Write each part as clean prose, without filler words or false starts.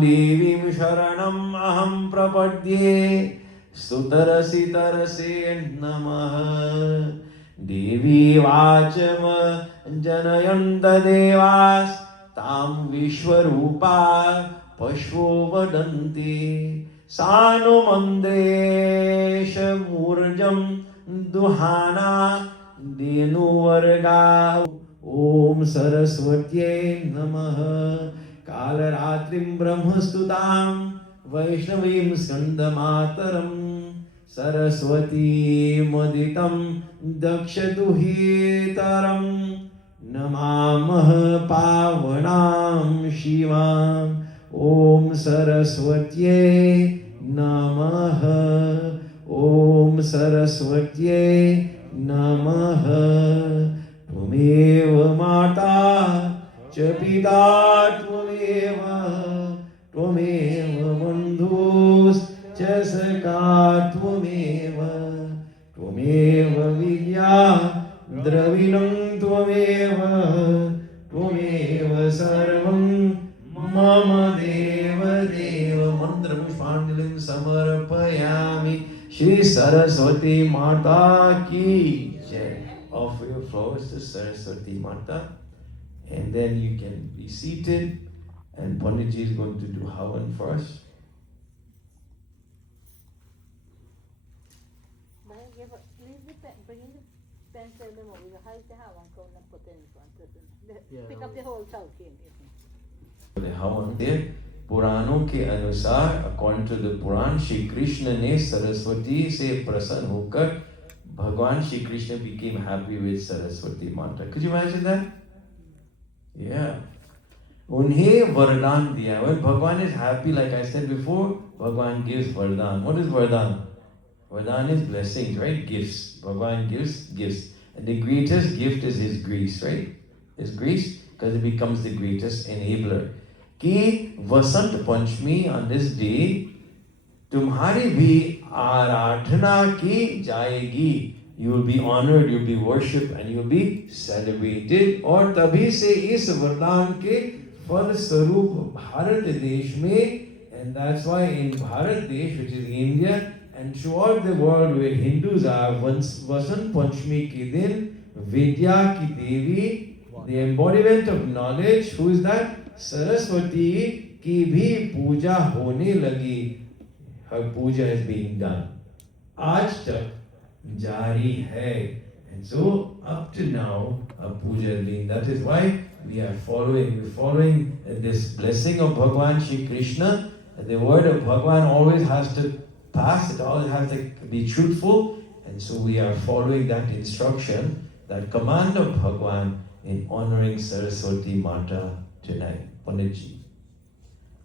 देवीं शरणम् अहं प्रपद्ये सुतरसि तरसे नमः। देवी वाचम जनयन्त देवास् तां विश्वरूपा पशवो वदन्ति सानुमन्देश मूर्जं दुहाना धेनुवर्गा। ओम सरस्वत्यै नमः। कालरात्रिं ब्रह्मस्तुतां वैष्णवीं स्कन्दमातरं सरस्वतीमुदितं दक्षदुहितरं नमामः पावनां शिवां। ओम सरस्वत्यै नमः। ओम सरस्वत्यै नमः। त्वमेव माता च पिता त्वमेव बन्धुश्च सखा त्वमेव विद्या द्रविणं त्वमेव सर्वं मम देव देव। मंत्रपुष्पांजलिं समर्पयामि। श्री सरस्वती माता की जय। Offer your flowers to Saraswati Mata, and then you can be seated, and Pandit Ji is going to do Havan for us. Pick up the whole south here. The Havan there, पुराणों के अनुसार, according to the Puran, Shri Krishna ने सरस्वती से प्रसन्न होकर Bhagwan Shri Krishna became happy with Saraswati Mata. Could you imagine that? Yeah. उन्हें वरदान दिया. When Bhagwan is happy, like I said before, Bhagwan gives vardhan. What is vardhan? Vardhan is blessings, right? Gifts. Bhagwan gives gifts. And the greatest gift is his grace, right? His grace, because it becomes the greatest enabler. कि Vasant Panchami on this day, तुम्हारी भी आराधना की जाएगी. You will be honored, you will be worshipped, and you will be celebrated. और तभी से इस वरदान के फल स्वरूप भारत देश में, and that's why in Bharat Desh, which is India, and throughout the world where Hindus are, Vasant Panchami के दिन विद्या की देवी, the embodiment of knowledge, who is that? Saraswati की भी पूजा होने लगी. Her puja is being done. आज तक jari hai. And so up to now, a puja is being. That is why we are following. We're following this blessing of Bhagwan Shri Krishna. And the word of Bhagwan always has to pass. It always has to be truthful. And so we are following that instruction, that command of Bhagwan in honoring Saraswati Mata tonight. Pandit Ji.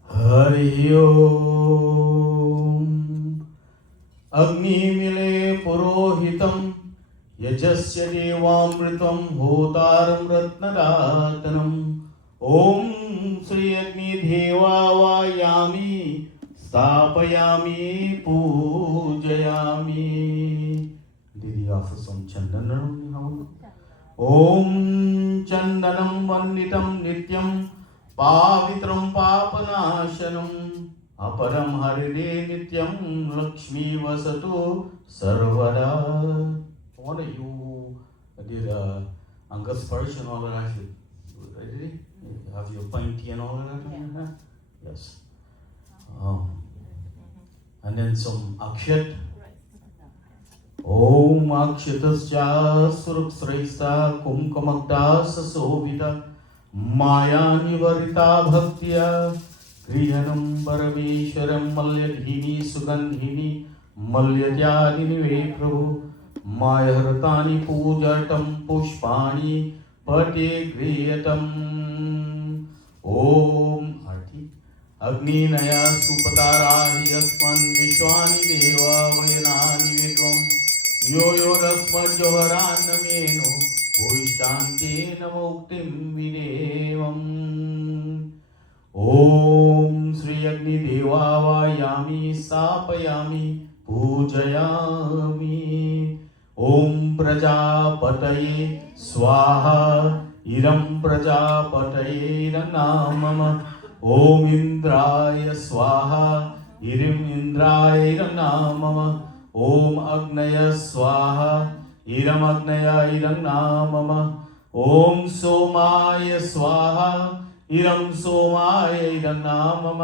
Hari Om. Agnimile purohitam yajasya devamritam hotaram ratnaratanam. Om Sri Agni Devavayami Stapayami Pujayami. Did he offer some chandanam? Om Chandanam Vanditam Nityam Pavitram Papanashanam Aparam Haride Nityam Lakshmi Vasatu Sarvada. What are you did Angasparsh and all of that? Did you have your pinty and all of that? Yeah. Yes. And then some Akshat. Om Akshatascha Surukshraista Kumkamakta Sasovita Maya Nivarita Bhaktya Kriyanam Parameshwaram Malyadhini Sugandhini Malyadyadini Prabhu Maya Hartani Pujatam Pushpani Pate Kriyatam. Om Arti Agni Naya Supatarahi Asman Vishwani Deva Vayanani Vidvam Yo yo rasmat joharan meno Puishante namuktim videvam. Om Sri Agni Devavayami Sapayami Pujayami. Om Prajapataye Swaha Iram Prajapataye Namama ॐ इन्द्राय स्वाहा इरिम इन्द्राय इरन्नामम ॐ अग्नय स्वाहा इरम अग्नय इरन्नामम ॐ सोमाय स्वाहा इरम सोमाय इरन्नामम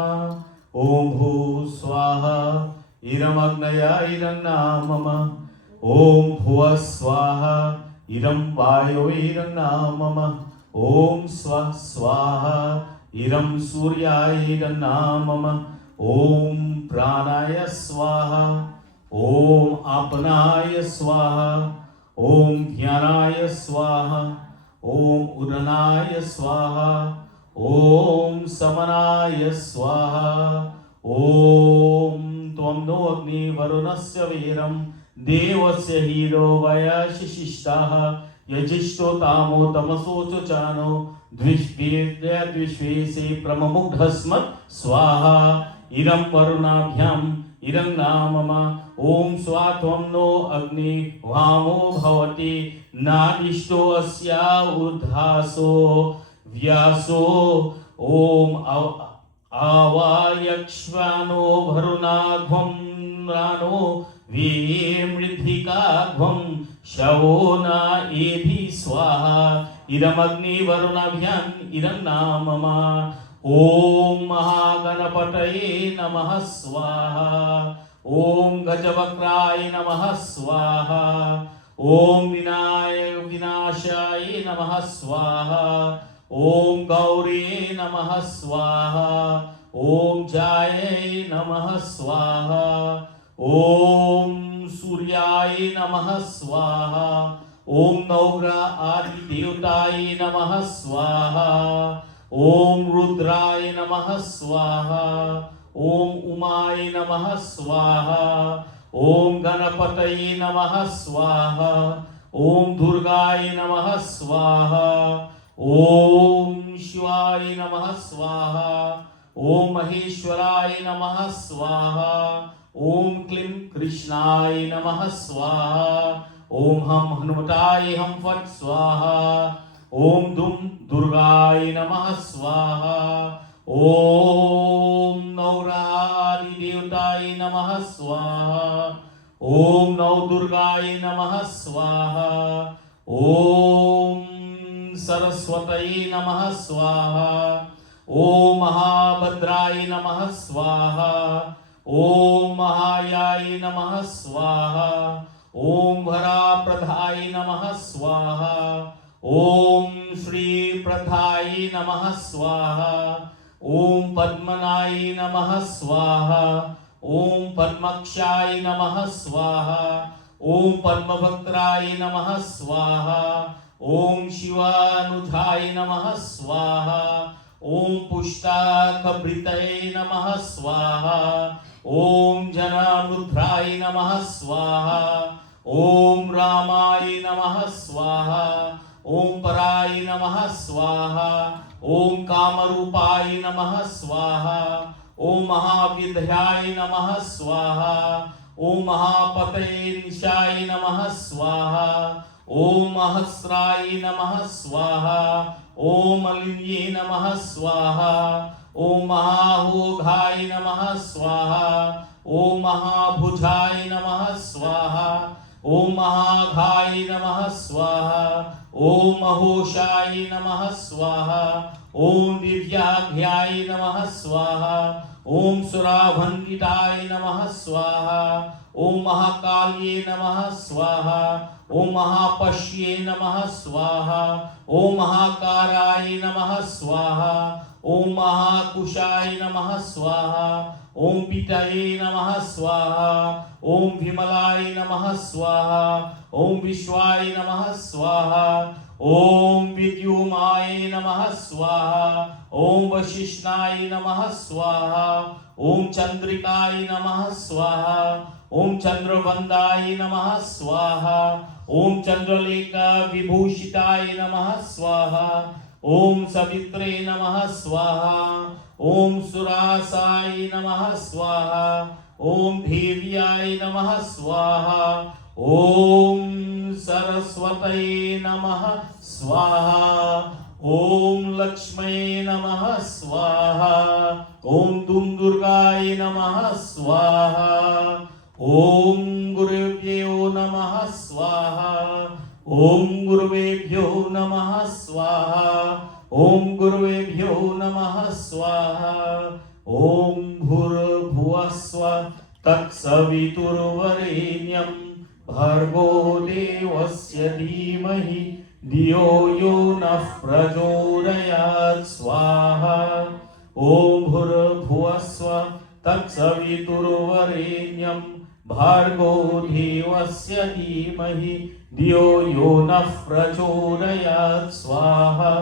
ॐ भू स्वाहा इरम अग्नय इरन्नामम ॐ भुव स्वाहा इरम वायो इरन्नामम ॐ स्वः स्वाहा इरम सूर्याय इरन्नामम ॐ प्राणाय स्वाहा ॐ आपनाय स्वाहा ॐ ज्ञानाय स्वाहा ॐ उदनाय स्वाहा ॐ समनाय स्वाहा ॐ त्वं नो अग्नि वरुणस्य वीरं देवस्य हीरो वयशिष्टाः यजिष्ठो तामो तमसो चानो द्विष्वे से प्रममुग्धस्मत् स्वाहा इरं वरुणाभ्याम् इरं नामम ॐ स्वात्वं नो अग्नि वामो भवति नादिष्टो अस्या उद्धासो व्यासो ॐ आवायक्ष्वानो भरुणाध्वं रानो वीर्मृद्धिकाध्वं शवोना एभि स्वाहा इदमग्नि वरुणाभ्याम् इदं नामम ॐ महागणपतये नमः स्वाहा ॐ गजवक्राय नमः स्वाहा ॐ विनाशाय नमः स्वाहा ॐ गौरी नमः स्वाहा ॐ जायै नमः स्वाहा ॐ सूर्याय नमः स्वाहा ॐ नवग्रह आदि देवताय नमः स्वाहा ॐ रुद्राय नमः स्वाहा ॐ उमाय नमः स्वाहा ॐ गणपतये नमः स्वाहा ॐ दुर्गाय नमः स्वाहा ॐ शिवाय नमः स्वाहा ॐ महेश्वराय नमः स्वाहा ॐ क्लीं कृष्णाय नमः स्वाहा ॐ हम हनुमताय हम फट् स्वाहा ॐ दुम दुर्गाय नमः स्वाहा ॐ नवरादि देवताय नमः स्वाहा ॐ नव दुर्गाय नमः स्वाहा ॐ सरस्वतये नमः स्वाहा ॐ महाभद्राय नमः स्वाहा ॐ महायाय नमः स्वाहा ॐ भराप्रधाय नमः स्वाहा ॐ श्रीप्रधाय नमः स्वाहा ॐ पद्मनाय नमः स्वाहा ॐ पद्मक्षाय नमः स्वाहा ॐ पद्मभक्त्राय नमः स्वाहा ॐ शिवानुजाय नमः स्वाहा ॐ पुष्टाकभृतये नमः स्वाहा ॐ जनामृद्राय नमः स्वाहा ॐ रामाय नमः स्वाहा ॐ पराय नमः स्वाहा ॐ कामरूपाय नमः स्वाहा ॐ महाविद्याय नमः स्वाहा ॐ महापतये निशाय नमः स्वाहा ॐ महस्राय नमः स्वाहा ॐ मलिन्ये नमः स्वाहा ॐ महाहोघाय नमः स्वाहा ॐ महाभुजाय नमः स्वाहा ॐ महाघाय नमः स्वाहा ॐ महोशाय नमः स्वाहा ॐ दिव्याघ्याय नमः स्वाहा ॐ सुराभङ्गिताय नमः स्वाहा ॐ महाकाल्ये नमः स्वाहा ॐ महापश्ये नमः स्वाहा ॐ महाकाराय नमः स्वाहा ॐ महाकुशाय नमः स्वाहा ॐ पितये नमः स्वाहा ॐ विमलाय नमः स्वाहा ॐ विश्वाय नमः स्वाहा ॐ विद्युमाय नमः स्वाहा ॐ वशिष्ठाय नमः स्वाहा ॐ चंद्रिकाय नमः स्वाहा ॐ चंद्रवंदाय नमः स्वाहा ॐ चंद्रलेखा विभूषिताय नमः स्वाहा ॐ सवित्रे नमः स्वाहा ॐ सुरासाय नमः स्वाहा ॐ देव्याय नमः स्वाहा ॐ सरस्वतये नमः स्वाहा ओम लक्ष्मै नमः स्वाहा। ओम दुम दुर्गाय नमः स्वाहा। ओम गुरुभ्यो नमः स्वाहा। ओम गुरुवेभ्यो नमः स्वाहा। ओम गुरुवेभ्यो नमः स्वाहा। ओम भूर्भुवस्सुवः तत्सवितुर्वरेण्यं भर्गो देवस्य धीमहि धियो यो नः प्रचोदयात् स्वाहा। ओम भूर्भुवस्सुवः तत्सवितुर्वरेण्यं भर्गो देवस्य धीमहि धियो यो नः प्रचोदयात् स्वाहा।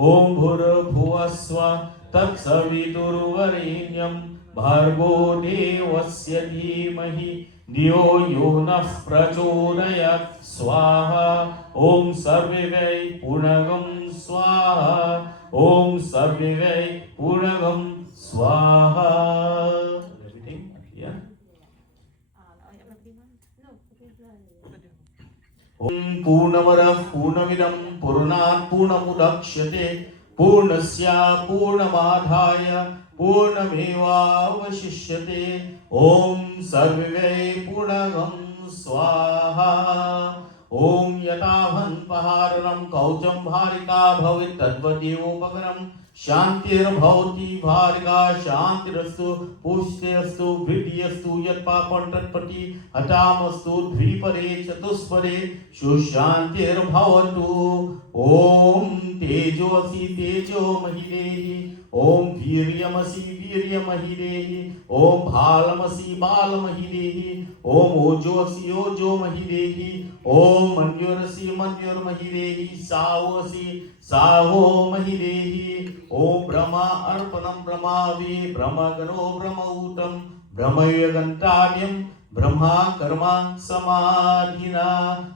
ओम भूर्भुवस्सुवः तत्सवितुर्वरेण्यं भर्गो देवस्य धीमहि धियो यो नः प्रचोदयात् स्वाहा। ओम सर्वे वै पूर्णगं स्वाहा। ओम सर्वे वै पूर्णगं स्वाहा। Everything? Yeah. ओम पूर्णमदः पूर्णमिदं पूर्णात् पूर्णमुदच्यते पूर्णस्य पूर्णमादाय पूर्णमेवावशिष्यते। ओम सर्वे पूर्णगं स्वाहा। ओम यथाभन्पहारणं कौचं भारिका भवेत् तद्वदेवोपकरणं शान्तिर्भवति भारिका शान्तिरस्तु पुष्टिरस्तु वृद्धिरस्तु यत्पापं तत्पति हतामस्तु द्विपदे चतुष्पदे सुशान्तिर्भवतु। ओम तेजोसि तेजो महिदेहि। ओम वीर्यमसि वीर्यमहिदेहि। ओम भालमसि बालमहिदेहि। ओम ओजोसि ओजो महिदेहि। ओम मन्योरसि मन्योर्महिदेहि। साहोसि साहो महिदेहि। ओम ब्रह्मा अर्पणं ब्रह्मावि ब्रह्मगणो ब्रह्मऊतं ब्रह्मयगन्तार्यं ब्रह्मा कर्मा समाधिना।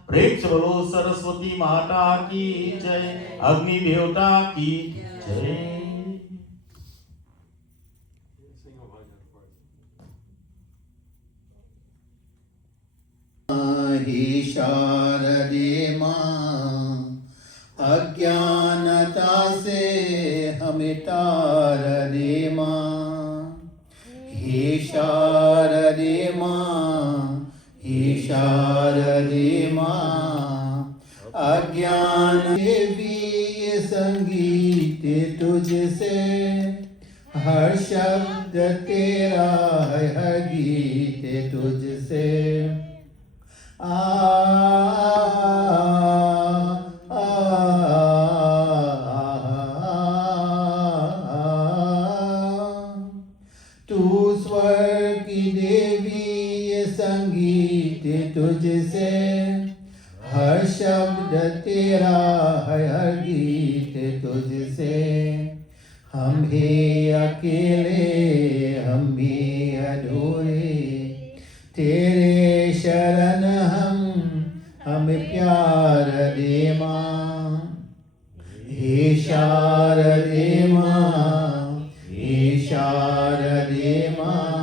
प्रेम से बोलो सरस्वती माता की जय। अग्नि देवता की जय। हे शारदे माँ अज्ञानता से हमें तार दे माँ। हे शारदे माँ हे शारदे माँ अज्ञान देवी ये संगीत तुझसे हर शब्द तेरा है हर गीत तुझसे। आ तू स्वर की देवी ये संगीत तुझसे हर शब्द तेरा है हर गीत तुझसे। हम भी अकेले हम भी अधूरे तेरे शरण हमें प्यार दे माँ। हे शारदे माँ हे शारदे माँ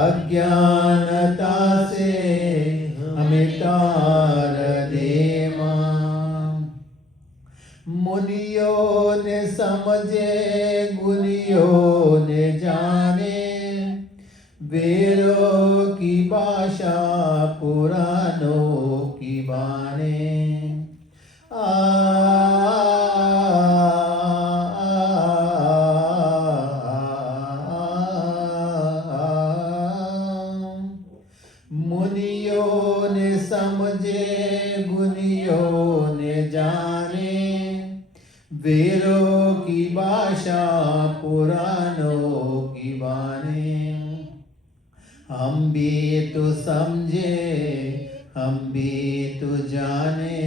अज्ञानता से हमें तार दे माँ। मुनियों ने समझे गुनियों ने जाने वेरों की भाषा पुराणों की बाने। मुनियों ने समझे गुनियों ने जाने वीरों की भाषा पुराणों की बाने। हम भी तो समझे हम भी तो जाने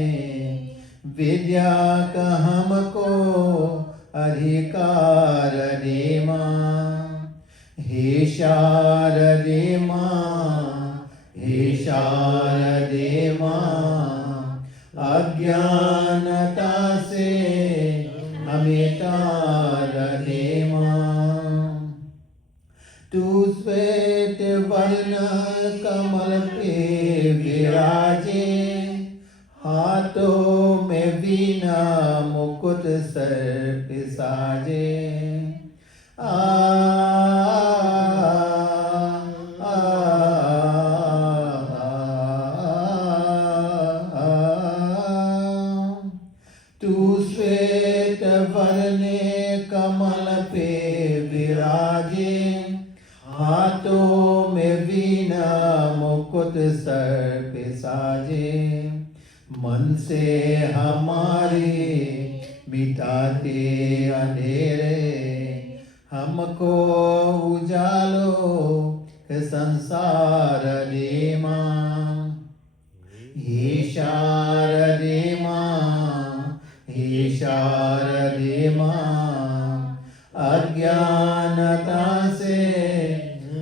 विद्या का हमको अधिकार दे माँ। हे शारदे माँ हे शारदे माँ अज्ञानता से हमें तार दे माँ। तू श्वेत वर्ण कमल पे विराजे हाथों में वीणा मुकुट सर पे साजे आ, आ, तू श्वेत वरने कमल पे विराजे हाथों में वीणा मुकुट सर पे साजे मन से हमारे मिटाते अंधेरे हमको उजालो के संसार दे माँ हे शारदे माँ हे शारदे माँ अज्ञानता से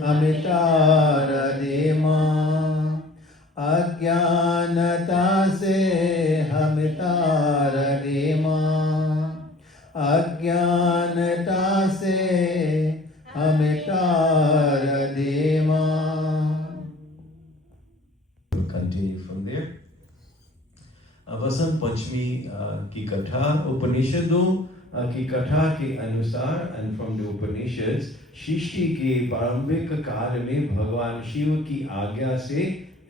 हमें तार दे माँ अज्ञानता से हमें तार दे माँ अज्ञानता से हमें तार दे माँ. We'll continue from there. Vasant Panchami की कथा उपनिषदों की कथा के अनुसार and from the Upanishads सृष्टि के प्रारंभिक काल में भगवान शिव की आज्ञा से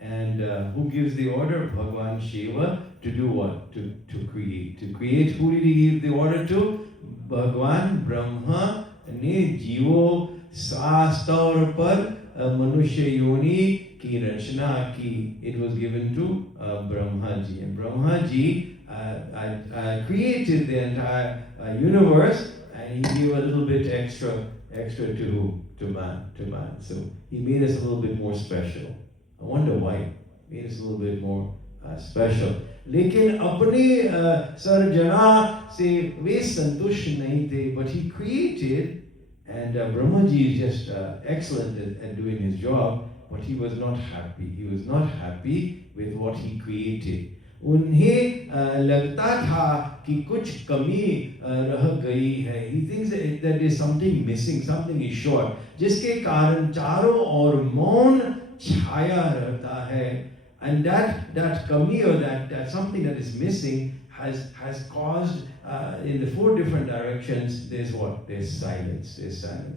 and who gives the order? Bhagwan Shiva to do what? To create. To create, who did he give the order to? Bhagwan Brahma ने जीवों शास्त्र पर मनुष्य योनि की रचना की. It was given to Brahma ji, and Brahma ji created the entire universe, and he gave a little bit extra to man. So he made us a little bit more special. I wonder why. Made us a little bit more special. लेकिन अपने सर्जना से वे संतुष्ट नहीं थे, but he created, and Brahmaji is just excellent at doing his job, but he was not happy. He was not happy with what he created. उन्हें लगता था कि कुछ कमी रह गई है. He thinks that there is something missing, something is short, जिसके कारण चारों ओर मौन छाया रहता है. And that kami, or that something that is missing has caused in the four different directions, there's what? There's silence.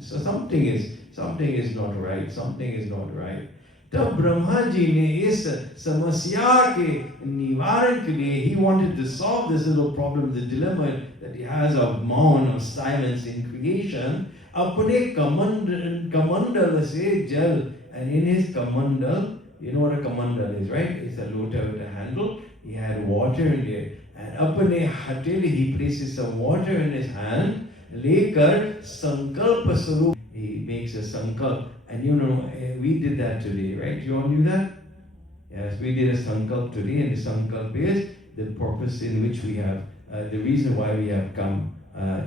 So something is not right. Something is not right. तब ब्रह्मा जी ने इस समस्या के निवारण के लिए, he wanted to solve this little problem, the dilemma that he has of maun, of silence in creation, अपने कमंडल से जल, and in his kamandal, you know what a kamandal is, right? It's a lota with a handle. He had water in there, and अपने हथेली, he places some water in his hand, लेकर संकल्प स्वरूप, he makes a sankalp. And you know, we did that today, right? You all knew that? Yes, we did a sankalp today, and the sankalp is the purpose in which we have, the reason why we have come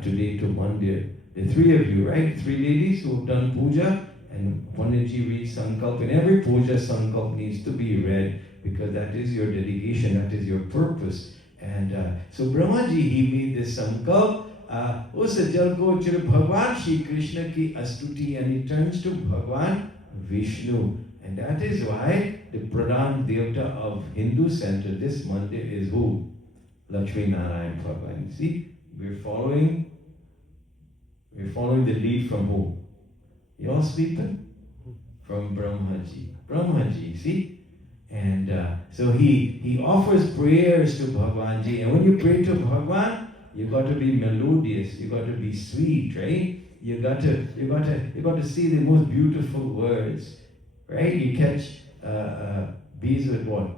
today to Mandir. The three of you, right? Three ladies who have done puja, and Panditji reads sankalp. In every puja, sankalp needs to be read, because that is your dedication, that is your purpose. And so Brahmaji, he made this sankalp. उस जल को फिर भगवान श्री कृष्ण की स्तुति, and he turns to Bhagwan Vishnu, and that is why the Pradhan Devata of Hindu center, this mandir, is who? Lakshmi Narayan Bhagwan. See, we're following the lead from who? You all sleeping? From Brahmaji, see? And so he offers prayers to Bhagwanji, and when you pray to Bhagwan, you got to be melodious. You got to be sweet, right? You got to say the most beautiful words, right? You catch bees with what?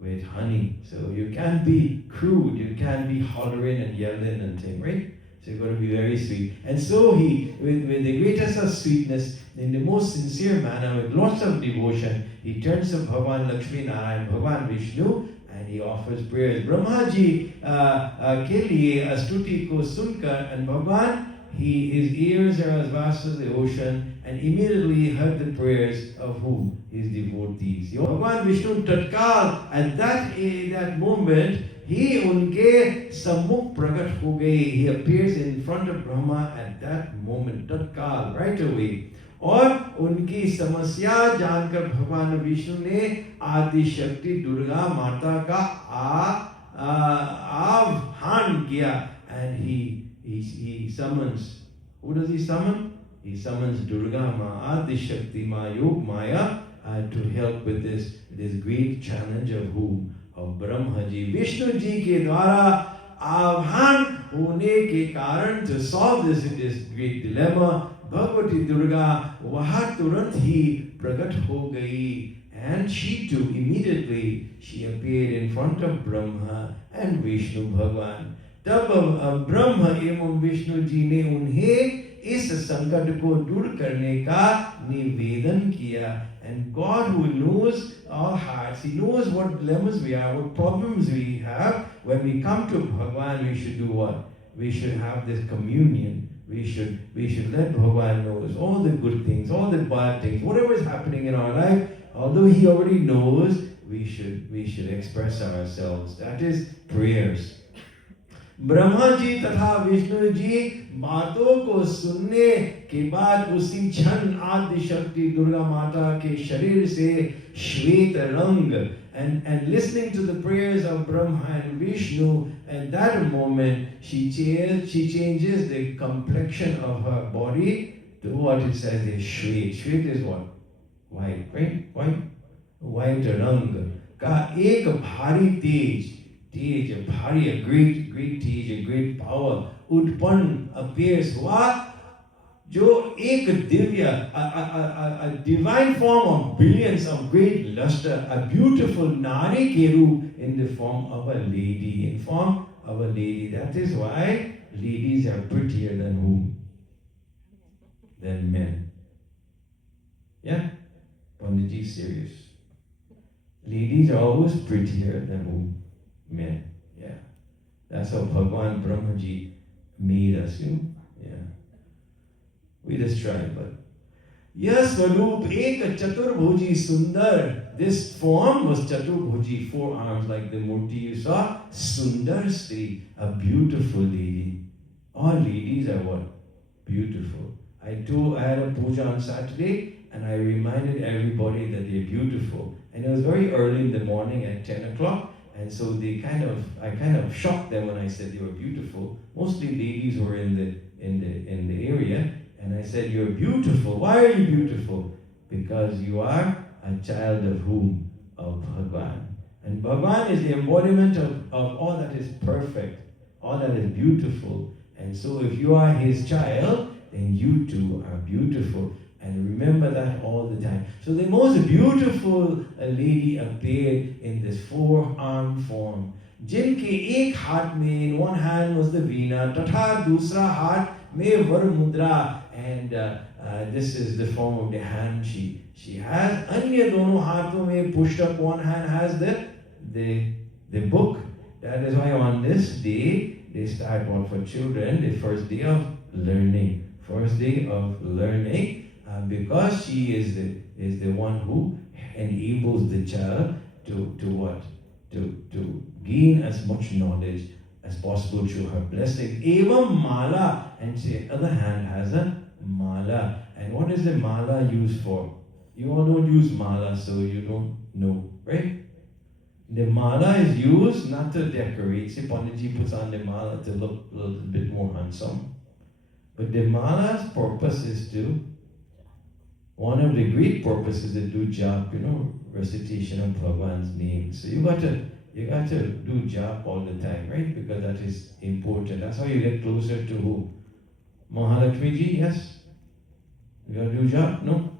With honey. So you can't be crude. You can't be hollering and yelling and thing, right? So you got to be very sweet. And so he, with the greatest of sweetness, in the most sincere manner, with lots of devotion, he turns to Bhagwan Lakshmi Narayan, Bhagwan Vishnu, and he offers prayers. Brahma ji ke liye astuti ko sunkar, and Bhagwan, his ears are as vast as the ocean, and immediately heard the prayers of who? His devotees. Bhagwan Vishnu tatkal, at that moment, he unke sammukh pragat ho gaye. He appears in front of Brahma at that moment, tatkal, right away. और उनकी समस्या जानकर भगवान विष्णु ने आदि शक्ति दुर्गा माता का आह्वान किया, and he summons. Who does he summon? He summons Durga Ma, Adi Shakti Ma, Yog Maya, to help with this great challenge of whom? Of Brahma ji. Vishnu ji के द्वारा आह्वान होने के कारण, to solve this great dilemma, Bhagavati Durga वहाँ तुरंत ही प्रकट हो गई, and she too immediately she appeared in front of Brahma and Vishnu Bhagwan. तब ब्रह्म एवं विष्णु जी ने उन्हें इस संकट को दूर करने का निवेदन किया. And God, who knows our hearts, He knows what dilemmas we are, what problems we have. When we come to Bhagwan, we should do what? We should have this communion. We should let Bhagwan know all the good things, all the bad things, whatever is happening in our life. Although He already knows, we should express ourselves. That is prayers. Brahma ji तथा विष्णु जी बातों को सुनने के बाद उसी क्षण आदि शक्ति दुर्गा माता के शरीर से श्वेत रंग, and listening to the prayers of Brahma and Vishnu, at that moment she changes the complexion of her body to what it says is shwet. Shwet is what? White, right? White rang का एक भारी तेज, a भारी, a great Tej, a great power उत्पन्न appears हुआ, जो एक Divya, a divine form of brilliance, of great luster, a beautiful nari के रूप, in the form of a lady, in form of a lady. That is why ladies are prettier than whom? Than men. Yeah? Pandit is serious. Ladies are always prettier than whom? Men. Yeah. That's how Bhagwan Brahmaji made us, you know? Yeah. We just try, but yes, Swarup Ek Chaturbhuji Sundar. This form was Chaturbhuji, 4 arms like the Murti you saw. Sundar Stri, a beautiful lady. All ladies are what? Beautiful. I had a puja on Saturday, and I reminded everybody that they're beautiful. And it was very early in the morning at 10 o'clock. And so I kind of shocked them when I said they were beautiful. Mostly ladies were in the area, and I said, "You're beautiful. Why are you beautiful? Because you are a child of whom? Of Bhagwan. And Bhagwan is the embodiment of all that is perfect, all that is beautiful. And so if you are His child, then you too are beautiful." And remember that all the time. So the most beautiful lady appeared in this 4-armed form. जिनके एक हाथ में, in one hand was the veena, तथा दूसरा हाथ में वर mudra, and this is the form of the hand she has. अन्य दोनों हाथों में पुस्तक, one hand has the book. That is why on this day they start what for children, the first day of learning. First day of learning. Because she is the one who enables the child to what? To gain as much knowledge as possible through her blessing. Evam mala, and she other hand has a mala. And what is the mala used for? You all don't use mala, so you don't know, right? The mala is used not to decorate. See, Panditji puts on the mala to look a little bit more handsome. But the mala's purpose is to, one of the great purposes is to do jap, recitation of Bhagwan's name. So you got to do jap all the time, right? Because that is important. That's how you get closer to who? Mahalakshmi ji, yes? You got to do jap? No?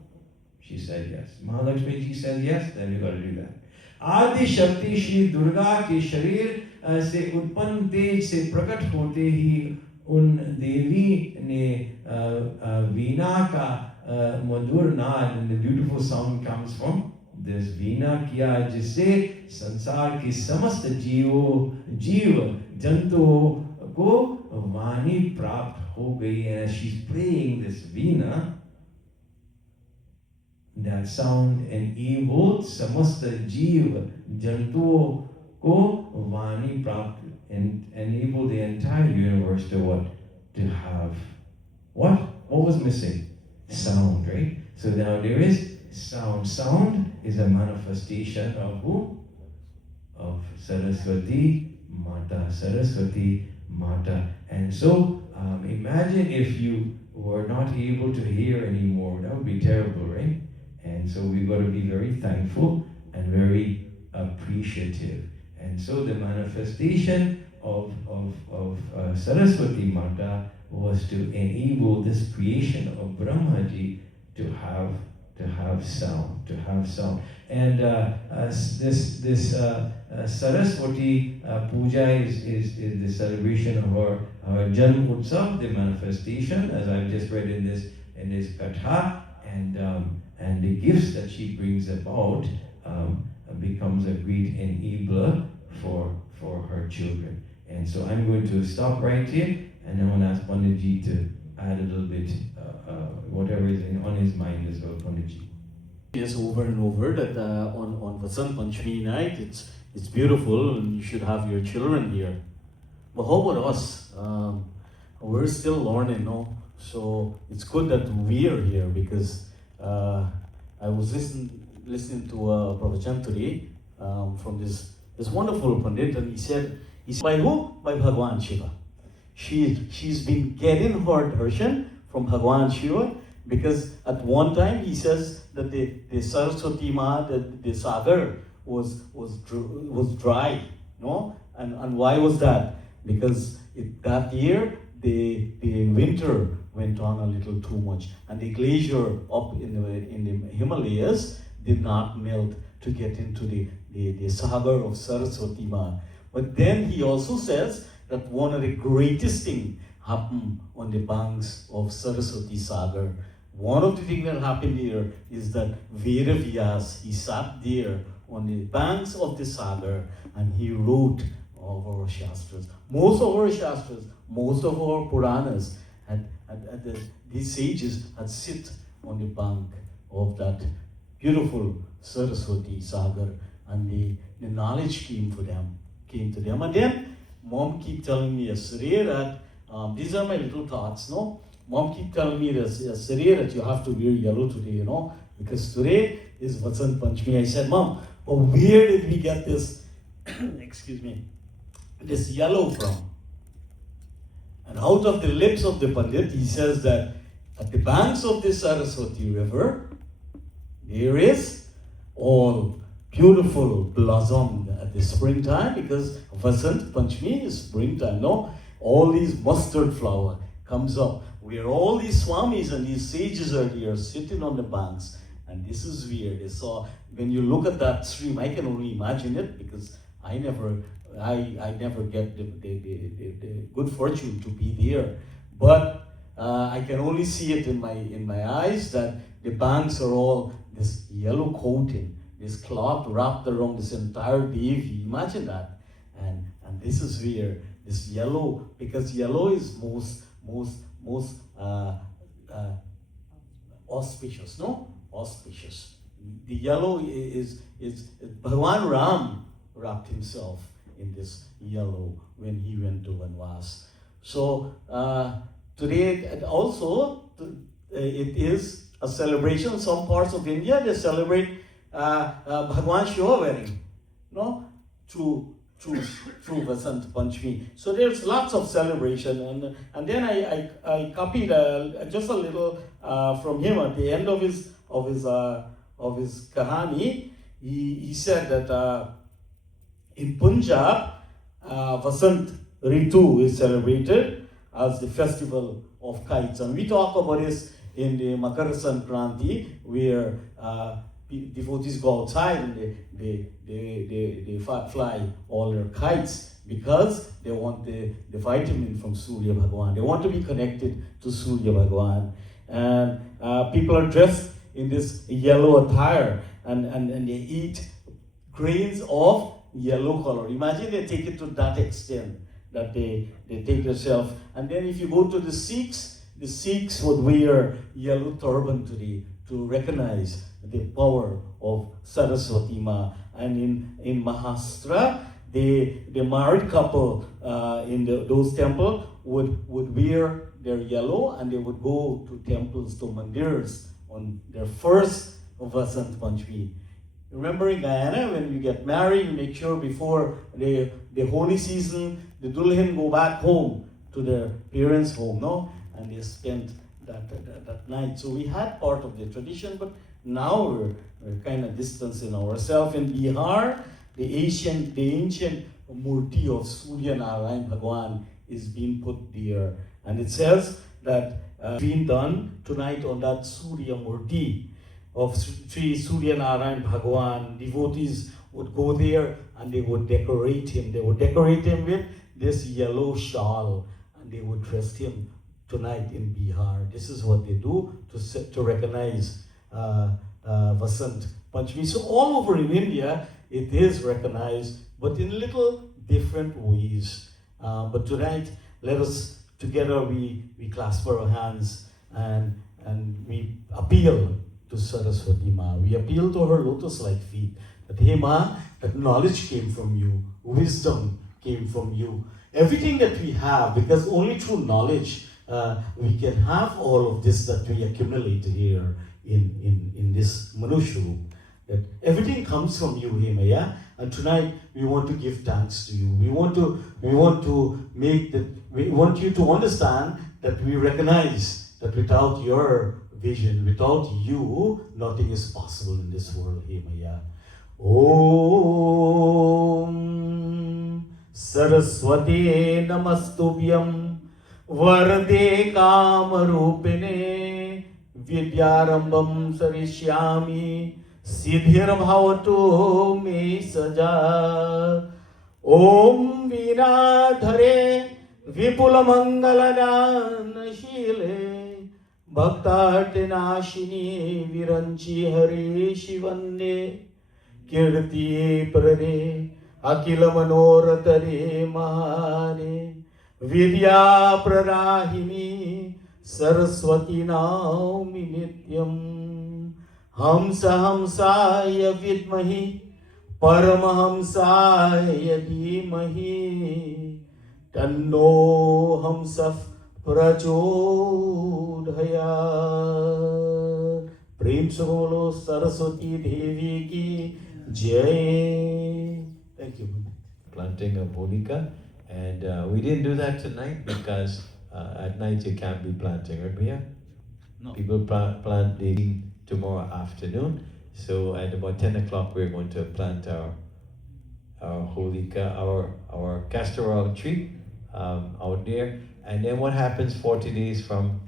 She said yes. Mahalakshmi ji says yes, then you got to do that. आदि शक्ति श्री दुर्गा के शरीर से उत्पन्न तेज से प्रकट होते ही उन देवी ने वीणा का मधुर नाद, and the beautiful sound comes from this वीणा किया, जिससे संसार की समस्त जीव जंतुओं को वाणी प्राप्त हो गई. And as she's playing this Veena, that sound enabled समस्त जीव जंतुओं को वाणी प्राप्त, and enable the entire universe to what? To have what? What was missing? sound, right? So now there is sound. Sound is a manifestation of who? Of Saraswati Mata. Saraswati Mata. And so imagine if you were not able to hear anymore. That would be terrible, right? And so we've got to be very thankful and very appreciative. And so the manifestation of Saraswati Mata was to enable this creation of Brahmaji to have sound. And this Saraswati Puja is the celebration of her Janm Utsav, the manifestation, as I've just read in this katha, and the gifts that she brings about becomes a great enabler for her children. And so I'm going to stop right here, and I want to ask Panditji to add a little bit, whatever is on his mind as well, Panditji. Yes, over and over that on Vasant Panchami night, it's beautiful and you should have your children here. But how about us? We're still learning, no? So it's good that we are here because I was listening to a pravachan today from this wonderful Pandit, and he said by who? By Bhagwan Shiva. She's been getting her darshan from Bhagwan Shiva because at one time he says that the Saraswati Ma, the sagar was dry, no? And why was that? Because that year the winter went on a little too much, and the glacier up in the Himalayas did not melt to get into the sagar of Saraswati Ma. But then he also says that one of the greatest things happened on the banks of Saraswati Sagar. One of the things that happened here is that Veda Vyas, he sat there on the banks of the Sagar and he wrote of our Shastras. Most of our Shastras, most of our Puranas, these sages had sit on the bank of that beautiful Saraswati Sagar, and the knowledge came to them. And then Mom keep telling me yesterday that these are my little thoughts, no? Mom keep telling me yesterday that you have to wear yellow today, you know, because today is Vasant Panchami. I said, Mom, but where did we get this, excuse me, this yellow from? And out of the lips of the Pandit, he says that at the banks of the Saraswati River, there is all beautiful blossom at the springtime, because Vasant Panchami is springtime, no? All these mustard flower comes up, where all these swamis and these sages are here sitting on the banks. And this is where they saw, when you look at that stream, I can only imagine it because I never get the good fortune to be there. But I can only see it in my eyes that the banks are all this yellow coating, this cloth wrapped around this entire Devi. Imagine that. And this is where this yellow, because yellow is most auspicious, no? Auspicious. The yellow is Bhagwan Ram wrapped himself in this yellow when he went to Vanvas. So today also it is a celebration. Some parts of India they celebrate Bhagwan Shiva wedding, no? Through Vasant Panchami. So there's lots of celebration, and then I copied just a little from him at the end of his kahani. He said that in Punjab, Vasant Ritu is celebrated as the festival of kites, and we talk about this in the Makar Sankranti, where devotees go outside and they fly all their kites because they want the vitamin from Surya Bhagwan. They want to be connected to Surya Bhagwan. And people are dressed in this yellow attire and they eat grains of yellow color. Imagine they take it to that extent that they take themselves. And then if you go to the Sikhs would wear yellow turban today to recognize the power of Saraswati Ma. And in Maharashtra, the married couple in those temples would wear they're yellow, and they would go to temples, to mandirs, on their first Vasant Panchami. Remember in Guyana, when you get married, you make sure before the holy season, the Dulhin go back home to their parents' home, no? And they spent that night. So we had part of the tradition, but now we're kind of distancing ourselves. In Bihar, the ancient murti of Surya Narayan Bhagwan is being put there. And it says that being done tonight on that Surya Murti of Sri Surya Narayan Bhagwan. Devotees would go there and they would decorate him. They would decorate him with this yellow shawl, and they would dress him tonight in Bihar. This is what they do to recognize Vasant Panchami. So all over in India, it is recognized, but in little different ways. But tonight, let us together we clasp our hands and we appeal to Saraswati Ma. We appeal to her lotus-like feet. That, hey Ma, that knowledge came from you, wisdom came from you. Everything that we have, because only through knowledge we can have all of this that we accumulate here in this Manushya room. That everything comes from you, hey Maya. And tonight we want to give thanks to you. We want you to understand that we recognize that without your vision, without you, nothing is possible in this world, hey Maya. Om Saraswati Namastubhyam Varde Kamarupine Vidyarambam Sarishyami Siddhir Bhavatu Me Saja. Om Vinadhare Vipula Mangalana Shile Bhaktartinashini Viranchi Hari Shivande Kirti Prane Akila Manoratare Mahane Vidya Prarahini Saraswati Naumi Nityam Hamsa Hamsaya Vidmahi Paramahamsaya Dhimahi Tanno Hamsaf Prachodhayat. Prem se bolo Saraswati Devi ki Jai. Thank you. Planting of Holika, and we didn't do that tonight because at night you can't be planting, right, Bhaiya? No. People plant the tomorrow afternoon. So at about 10 o'clock we're going to plant our Holika, our castor oil tree out there. And then what happens 40 days from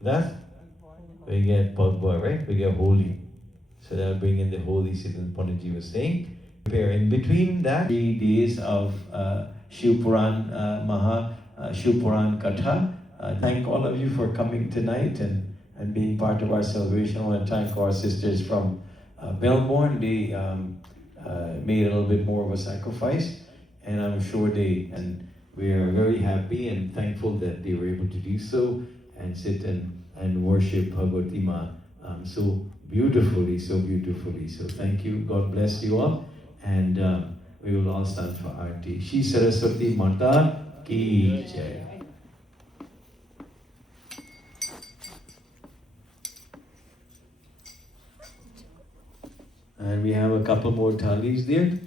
that? We get Pagboy, right? We get holy. So that'll bring in the holy season, Panditji was saying. In between that, 3 days of Shivpuran Shivpuran Katha. Thank all of you for coming tonight and being part of our celebration. I want to thank our sisters from Melbourne. They made a little bit more of a sacrifice, and I'm sure we are very happy and thankful that they were able to do so and sit and worship Bhagavati Ma so beautifully. So thank you. God bless you all. And we will all stand for Aarti. Shri Saraswati Mata Ki Jai. And we have a couple more thalis there.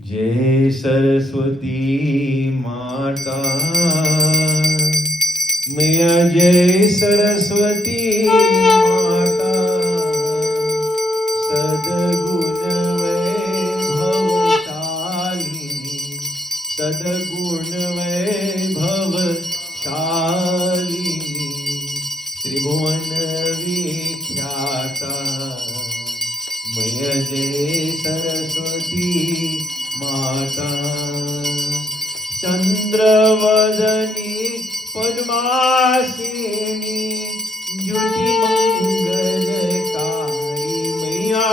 Jai Saraswati Mata Maya Jai Saraswati Mata Sadguna Vaibhav-shalini Sadguna Vaibhav-shalini Tribhuvana Vikhyata Maya Jai Saraswati Mata Chandravadani Padmasini Jyoti Mangalakari Maya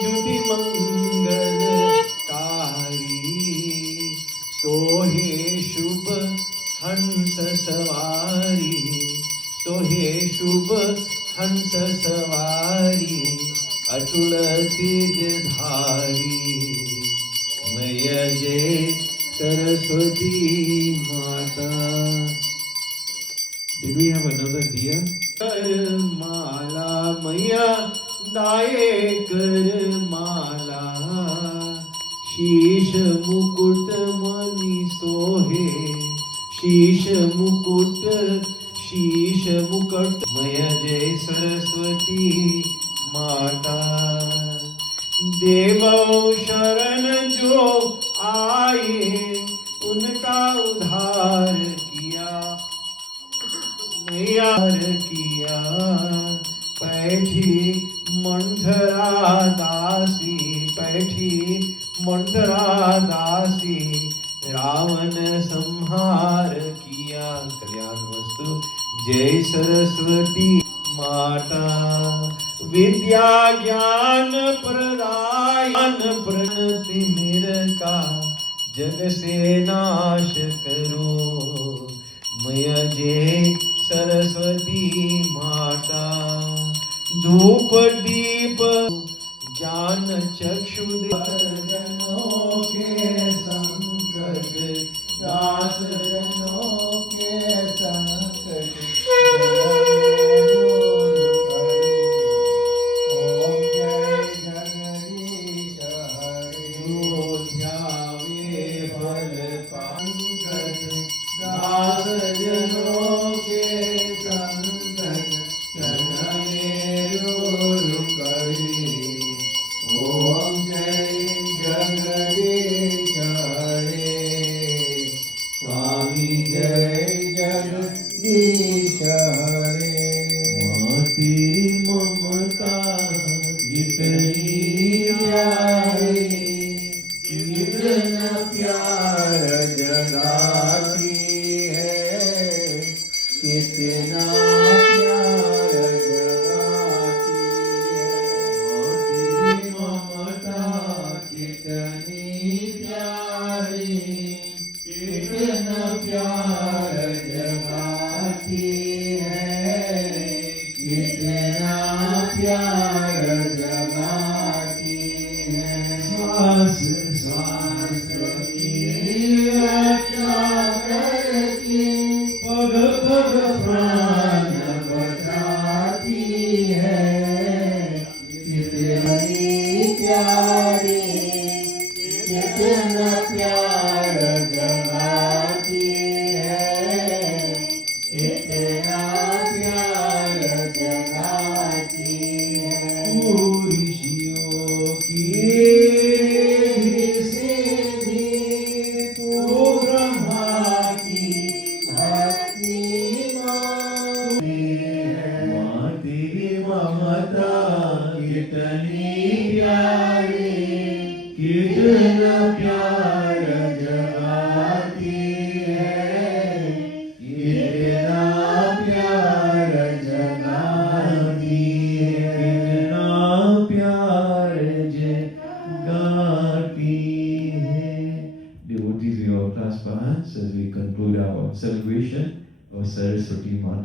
Jyoti Mangalakari Sohe Shubh Hansa Savari Sohe Shubh Hansa Savari Atula Tejadhari Maya Jai Saraswati माता. Did we have another dear? कर माला मैया दाए कर माला, शीश मुकुट मणि सोहे, शीश मुकुट मैया जय सरस्वती माता. देवो शरण जो आए उनका उद्धार किया, मैया किया. बैठी मंधरा दासी रावण संहार किया. कल्याण वस्तु जय सरस्वती माता. विद्या ज्ञान प्रदायन प्रणति मेर का, जग से नाश करो मैया जय सरस्वती माता. धूप दीप ज्ञान चक्षु जनों के संकट, दास जनों के संकट, ओम जय जगदीश हरे. ध्यावे फल पंकज, दास जनों के संकट, चरण रोल करे. ओम जय जगदीश हरे. स्वामी जय जगदीश हरे. तेरी ममता कितनी प्यारी, कितना प्यार जगाती है, कितना प्यार जगाती है. तेरी ममता कितनी प्यारी, कितना प्यार जगाती है, कितना प्यार जगाती है. श्वास श्वास की रक्षा करती, पग पग प्राण बचाती है. कितनी प्यारी, कितना प्यार जगाती है, कितना प्यार जगाती है. ऋषियों की सिद्धि तू ब्रह्मा की भक्ति मांगती है. माँ तेरी ममता कितनी प्यारी, कितना प्यार जगाती है, कितना प्यार जगाती है. कितना प्यार जगाती है. Devotees, we all clasp our hands as we conclude our celebration of Saraswati Mata.